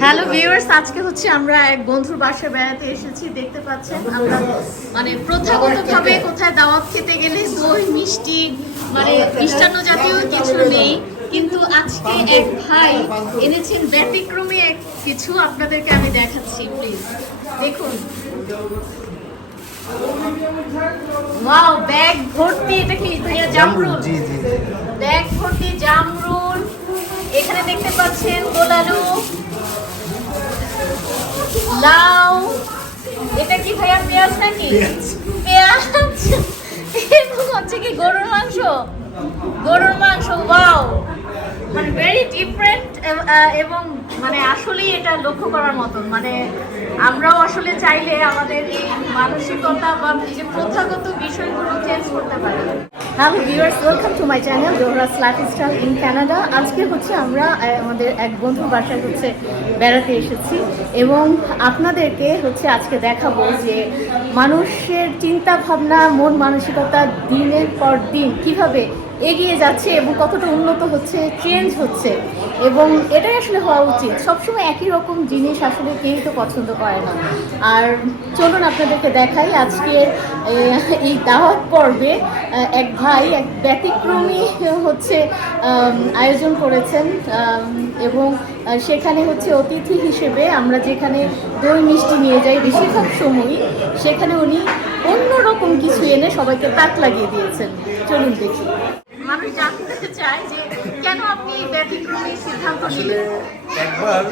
Hello viewers, আজকে হচ্ছে আমরা এক বন্ধুর বাসায় বেড়াতে এসেছি। দেখতে পাচ্ছেন আমরা মানে প্রথাগতভাবে কোথায় দাওয়াত খেতে গেলে দই মিষ্টি মানে মিষ্টান্ন জাতীয় কিছু নেই, কিন্তু আজকে এক ভাই এনেছেন ব্যতিক্রমী এক কিছু। আপনাদেরকে আমি দেখাচ্ছি, প্লিজ দেখুন। ওয়াও, ব্যাগ ভর্তি। এটা কি ভাইয়া? জামরুল। জি জি জি। ব্যাগ ভর্তি জামরুল। এখানে দেখতে পাচ্ছেন গোলালু, লাউ। এটা কি ভাইয়া পেঁয়াজ নাকি? পেঁয়াজ। এবং হচ্ছে কি গরুর মাংস। গরুর মাংস, ওয়াও, মানে ভেরি ডিফারেন্ট। এবং মানে আসলেই এটা লক্ষ্য করার মতন। মানে আমরাও আসলে চাইলে আমাদের এই মানসিকতা বা এই যে প্রথাগত বিষয়গুলো চেঞ্জ করতে পারি। Hello viewers, welcome to my channel Zohra's lifestyle in Canada. আজকে হচ্ছে আমরা আমাদের এক বন্ধুর বাসায় হচ্ছে বেড়াতে এসেছি এবং আপনাদেরকে হচ্ছে আজকে দেখাবো যে মানুষের চিন্তা ভাবনা, মন মানসিকতা দিনের পর দিন কিভাবে এগিয়ে যাচ্ছে এবং কতটা উন্নত হচ্ছে, চেঞ্জ হচ্ছে। এবং এটাই আসলে হওয়া উচিত। সবসময় একই রকম জিনিস আসলে কেউই তো পছন্দ করে না। আর চলুন আপনাদেরকে দেখাই আজকে এই দাওয়াত পর্বে এক ভাই এক ব্যতিক্রমী হচ্ছে আয়োজন করেছেন এবং সেখানে হচ্ছে অতিথি হিসেবে আমরা যেখানে দই মিষ্টি নিয়ে যাই বেশিরভাগ সময়ই, সেখানে উনি অন্যরকম কিছু এনে সবাইকে তাক লাগিয়ে দিয়েছেন। চলুন দেখি। মানুষ জানতে চায় যে কেন আপনি ব্যতিক্রমী সিদ্ধান্ত নিলেন। একবার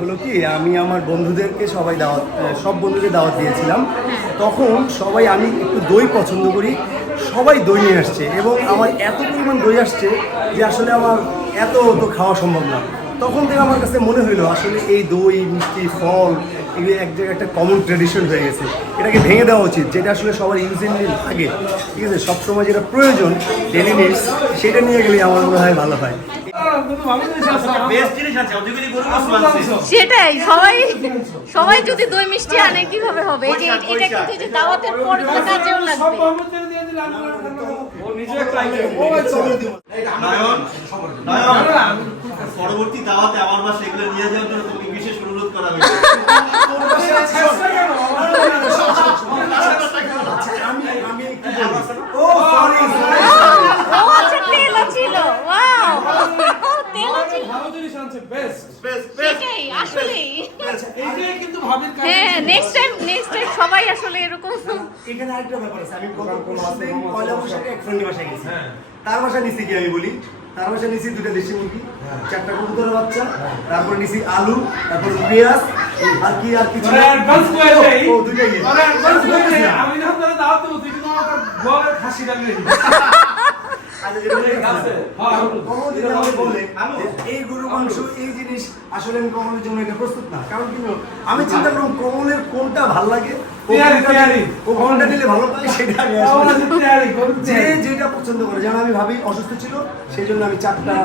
হলো কি, আমি আমার বন্ধুদেরকে সব বন্ধুদের দাওয়াত দিয়েছিলাম। তখন সবাই, আমি একটু দই পছন্দ করি, সবাই দই নিয়ে আসছে এবং আমার এত পরিমাণ দই আসছে যে আসলে আমার এত তো খাওয়া সম্ভব না। তখন থেকে আমার কাছে মনে হইলো আসলে এই দই মিষ্টি ফল এগুলো এক জায়গায় একটা কমন ট্র্যাডিশন হয়ে গেছে, এটাকে ভেঙে দেওয়া উচিত। যেটা আসলে সবার ইউজেন্টলি থাকে, ঠিক আছে, সবসময় যেটা প্রয়োজন ডেলি নিডস, সেটা নিয়ে গেলে আমার মনে হয় ভালো হয়। সেটাই, সবাই যদি দই মিষ্টি আনে কিভাবে হবে? এই যে এটা কিন্তু যে দাওয়াতের পর কাজেও লাগবে। পরবর্তী দাওয়াতে আমার বাসায় এগুলো নিয়ে যাওয়ার জন্য তোমাকে বিশেষ অনুরোধ করা হয়েছে। নেক্সট টাইম সবাই আসলে এরকম। এখানে আরেকটা ব্যাপার আছে, আমি পয়লা বৈশাখে এক ফ্রেন্ডের বাসায় গেছি। তার বাসায় নিছি কি আমি বলি, তার বাসায় নিছি 2টা দেশি মুরগি, 4টা কবুতরের বাচ্চা, তারপর নিছি আলু, তারপর পেঁয়াজ, আর কিছু এই গরুর মাংস এই জিনিস আসলে আমি কমলের জন্য এটা প্রস্তুত না। কারণ কি, আমি চিন্তা করলাম কমলের কোনটা ভাল লাগে, কোনটা নিলে ভালো পাই, সেটা যে যেটা পছন্দ করে। যেমন আমি ভাবি অসুস্থ ছিল, সেই জন্য আমি 4টা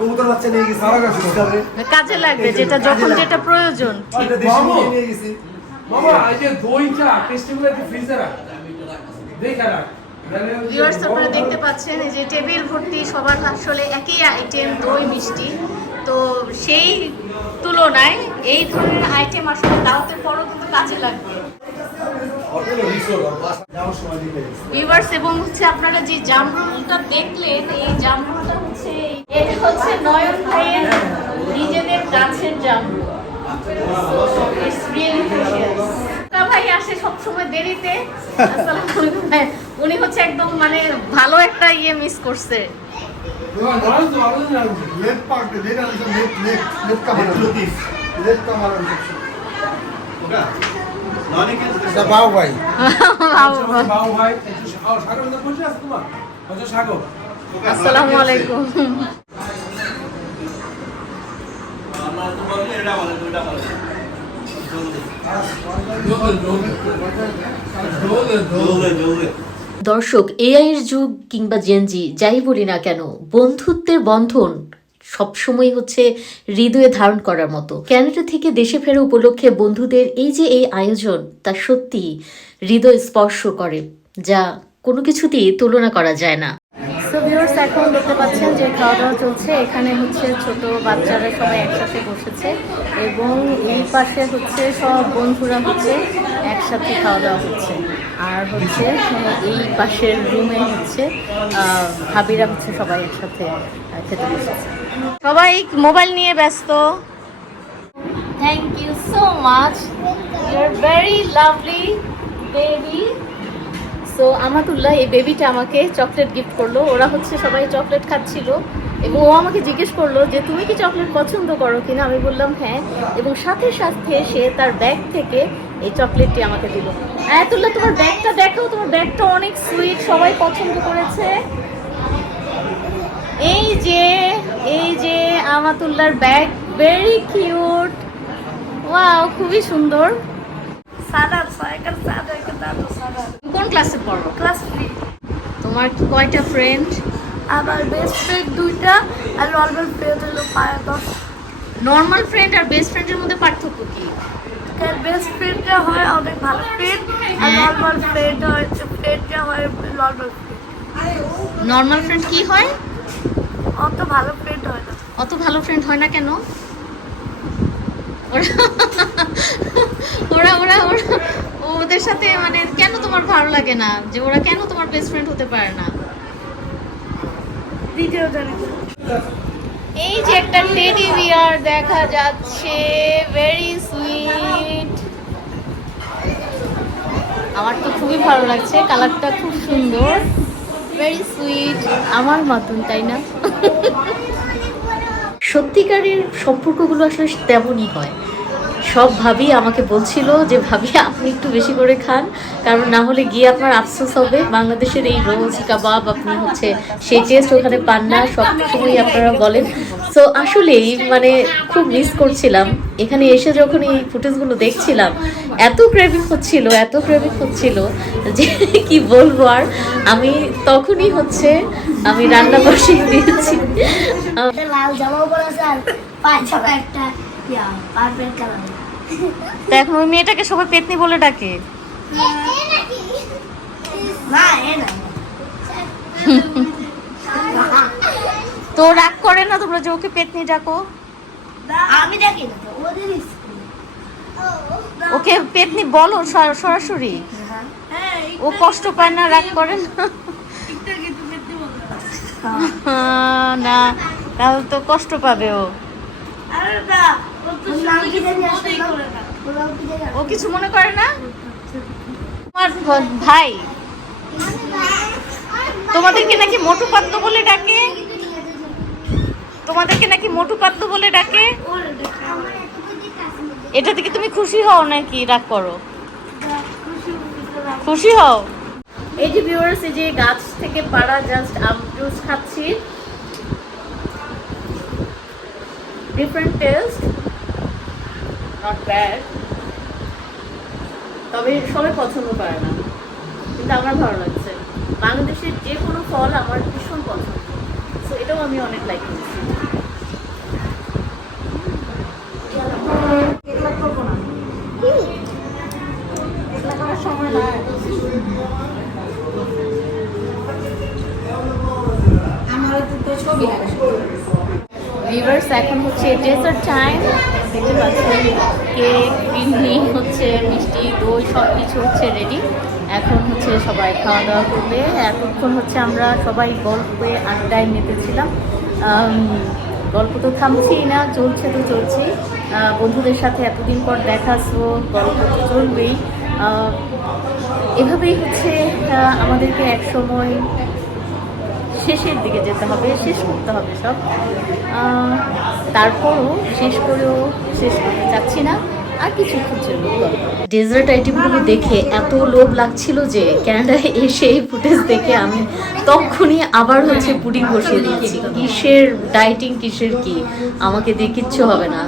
কবুতর বাচ্চা নিয়ে গেছি, কাজে লাগবে, যেটা যখন যেটা প্রয়োজন। নিয়ে গেছি। বাবা এই যে দইটা টেস্টিগুলো কি ফ্রিজে রাখ, দেখা রাখ। ভিউয়ার্স, আপনারা দেখতে পাচ্ছেন এই যে টেবিল ভর্তি সবার আসলে একই আইটেম দই মিষ্টি। তো সেই তুলনায় এই ধরনের আইটেম আসলে দাওয়াতের পরও কিন্তু কাজে লাগবে। ভিউয়ার্স, এবং হচ্ছে আপনারা যে জামরুলটা দেখলেন, এই জামরুলটা হচ্ছে এটা হচ্ছে নয়ন ভাইয়ের নিজেদের গাছের জামরুল। ভাই আসে সবসময় দেরিতে। উনি হচ্ছে একদম মানে ভালো একটা মিস করছে। বাবু ভাই, আসসালামু আলাইকুম। দর্শক, এআই এর যুগ কিংবা জেনজি যাই বলি না কেন, বন্ধুত্বের বন্ধন সবসময় হচ্ছে হৃদয়ে ধারণ করার মতো। কানাডা থেকে দেশে ফেরা উপলক্ষে বন্ধুদের এই আয়োজন, তা সত্যি হৃদয় স্পর্শ করে, যা কোনো কিছুতেই তুলনা করা যায় না। সো ভিউয়ার্স এখন দেখতে পাচ্ছেন যে খাওয়া দাওয়া চলছে। এখানে হচ্ছে ছোট বাচ্চারা সবাই একসাথে বসেছে এবং এই পাশে হচ্ছে সব বন্ধুরা হচ্ছে একসাথে খাওয়া দাওয়া হচ্ছে। আর হচ্ছে এই পাশের রুমে হচ্ছে ভাবিরা হচ্ছে সবাই একসাথে খেতে বসেছে। সবাই মোবাইল নিয়ে ব্যস্ত। Thank you so much, you are very lovely baby. So Amatullah এই বেবিটা আমাকে চকলেট গিফট করলো। ওরা হচ্ছে সবাই চকলেট খাচ্ছিল এবং ও আমাকে জিজ্ঞেস করলো যে তুমি কি চকলেট পছন্দ করো কিনা। আমি বললাম হ্যাঁ, এবং সাথে সাথে সে তার ব্যাগ থেকে এই চকলেটটি আমাকে দিল। আয়াতুল্লাহ তোমার ব্যাগটা দেখো, তোমার ব্যাগটা অনেক সুইট, সবাই পছন্দ করেছে। এই যে আমাতুল্লাহর ব্যাগ, ভেরি কিউট, ওয়াও, খুবই সুন্দর। কোন ক্লাসে পড়ো? ক্লাস 3। তোমার কয়টা ফ্রেন্ড? আমার বেস্ট ফ্রেন্ড 2টা আর নর্মাল ফ্রেন্ড হলো 10। নর্মাল ফ্রেন্ড আর বেস্ট ফ্রেন্ডের মধ্যে পার্থক্য কি? বেস্ট ফ্রেন্ডরা হয় অনেক ভালো ফ্রেন্ড আর নর্মাল ফ্রেন্ড হয় ফ্রেন্ডরা হয় নর্মাল ফ্রেন্ড। নর্মাল ফ্রেন্ড কি হয়? অত ভালো ফ্রেন্ড হয় না। অত ভালো ফ্রেন্ড হয় না কেন? ওরা ওরা ওরা ওদের সাথে মানে কেন তোমার ভালো লাগে না, যে ওরা কেন তোমার বেস্ট ফ্রেন্ড হতে পারে না? দ্বিতীয় জানি এই যে একটা টেডি বিয়ার দেখা যাচ্ছে, ভেরি সুইট। আমার তো খুবই ভালো লাগছে, কালারটা খুব সুন্দর, ভেরি সুইট, আমার মতন, তাই না? সত্যিকারের সম্পর্কগুলো আসলে তেমনই হয়। সব ভাবি আমাকে বলছিল যে ভাবি আপনি একটু বেশি করে খান, কারণ না হলে গিয়ে আপনার আফসোস হবে। বাংলাদেশের এই রোজ কাবাব আপনি হচ্ছে সেই টেস্ট ওখানে পান না, সব সময় আপনারা বলেন। সো আসলেই মানে খুব মিস করছিলাম। এখানে এসে যখন এই ফুটেজগুলো দেখছিলাম এত ক্রেভিং হচ্ছিল যে কি বলবো। আর আমি তখনই হচ্ছে আমি রান্না বসিয়ে দিয়েছি। লাল জামাও পরেছে আর পায়জামা একটা পার্পল কালার। তো এখন ওই মেয়েটাকে সবাই পেতনি বলে ডাকে। না এ না তো রাগ করে না তোমরা যে ওকে পেতনি ডাকো? আমি দেখি না তো ওদের ওকে পেতনি বলো সরাসরি, হ্যাঁ ও কষ্ট পায় না, রাগ করে না? একটু কিন্তু পেতে বলতে না, তাহলে তো কষ্ট পাবে ও। আরে না ও তো নাম কি জানি আসলে করে না ও কিছু মনে করে না? তোমার ভাই তোমাদেরকে নাকি মোটু পাতলু বলে ডাকে? এটা থেকে তুমি খুশি হও নাকি রাগ করো? খুশি হও। এই যে ভিউয়ার্স, এই যে গাছ থেকে পাড়া জাস্ট আম জুস খাচ্ছি, ডিফারেন্ট টেস্ট, নট ব্যাড। তবে সবাই পছন্দ করে না, কিন্তু আমার ভালো লাগছে। বাংলাদেশের যে কোনো ফল আমার ভীষণ পছন্দ, সো এটাও আমি অনেক লাইক করছি। ভিউয়ার্স, এখন হচ্ছে ডেজার্ট টাইম। দেখতে পাচ্ছেন কেক, ক্রিম হচ্ছে, মিষ্টি, দই সব কিছু হচ্ছে রেডি। এখন হচ্ছে সবাই খাওয়া দাওয়া করবে। এতক্ষণ হচ্ছে আমরা সবাই গল্পে আড্ডায় মেতেছিলাম। গল্প তো থামছেই না, চলছে তো চলছেই। বন্ধুদের সাথে এতদিন পর দেখা, সো গল্প তো চলবেই। এভাবেই হচ্ছে আমাদেরকে একসময় শেষের দিকে যেতে হবে, শেষ করতে হবে সব। তারপরও শেষ করতে চাচ্ছি না, আর কিছুক্ষণ জন্য। ডেজার্ট আইটেমগুলো দেখে এত লোভ লাগছিল যে ক্যানাডায় এসে এই ফুটেজ দেখে আমি তখনই আবার হচ্ছে পুডিং বসিয়ে দিয়েছি। কিসের ডায়েটিং, কিসের কি, আমাকে দিয়ে কিচ্ছু হবে না।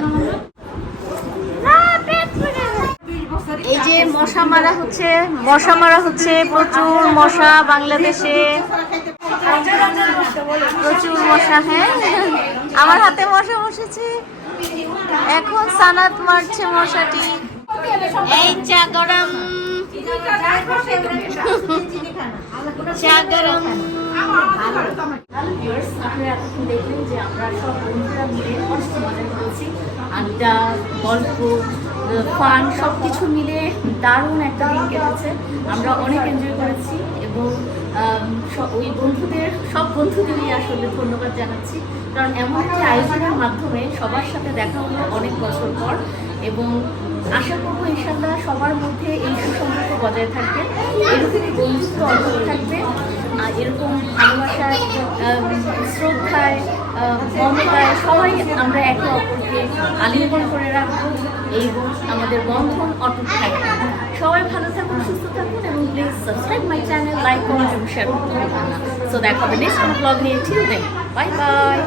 এই যে মশা মারা হচ্ছে, প্রচুর মশা বাংলাদেশে, প্রচুর মশা। হ্যাঁ, আমার হাতে মশা বসেছে, এখন সানাত মারছে মশাটি। এই চা গরম, চা গরম। হ্যালো ভিউয়ার্স, আপনারা এতক্ষণ দেখলেন যে আমরা সব বন্ধুরা মিলে অনেক মজা করেছি। আড্ডা, গল্প, ফান সব কিছু মিলে দারুণ একটা দিন কেটেছে। আমরা অনেক এনজয় করেছি এবং ওই বন্ধুদের সব বন্ধুদেরই আসলে ধন্যবাদ জানাচ্ছি, কারণ এমন একটি আয়োজনের মাধ্যমে সবার সাথে দেখা হলো অনেক বছর পর। এবং আশা করবো ইনশাল্লাহ সবার মধ্যে এই সুসম্পর্ক বজায় থাকবে, এরকমই বন্ধুত্ব অটুট থাকবে, এরকম ভালোবাসায়, শ্রদ্ধায়, মমতায় সবাই আমরা একে অপরকে আলিঙ্গন করে রাখবো এবং আমাদের বন্ধন অটুট থাকবে। সবাই ভালো থাকুন, সুস্থ থাকুন এবং please subscribe my channel, like, comment এবং শেয়ার করতে ভুলবেন না। সো দেখা হবে নেক্সট কোনো ব্লগ নিয়ে। ঠিক আছে, বাই বাই।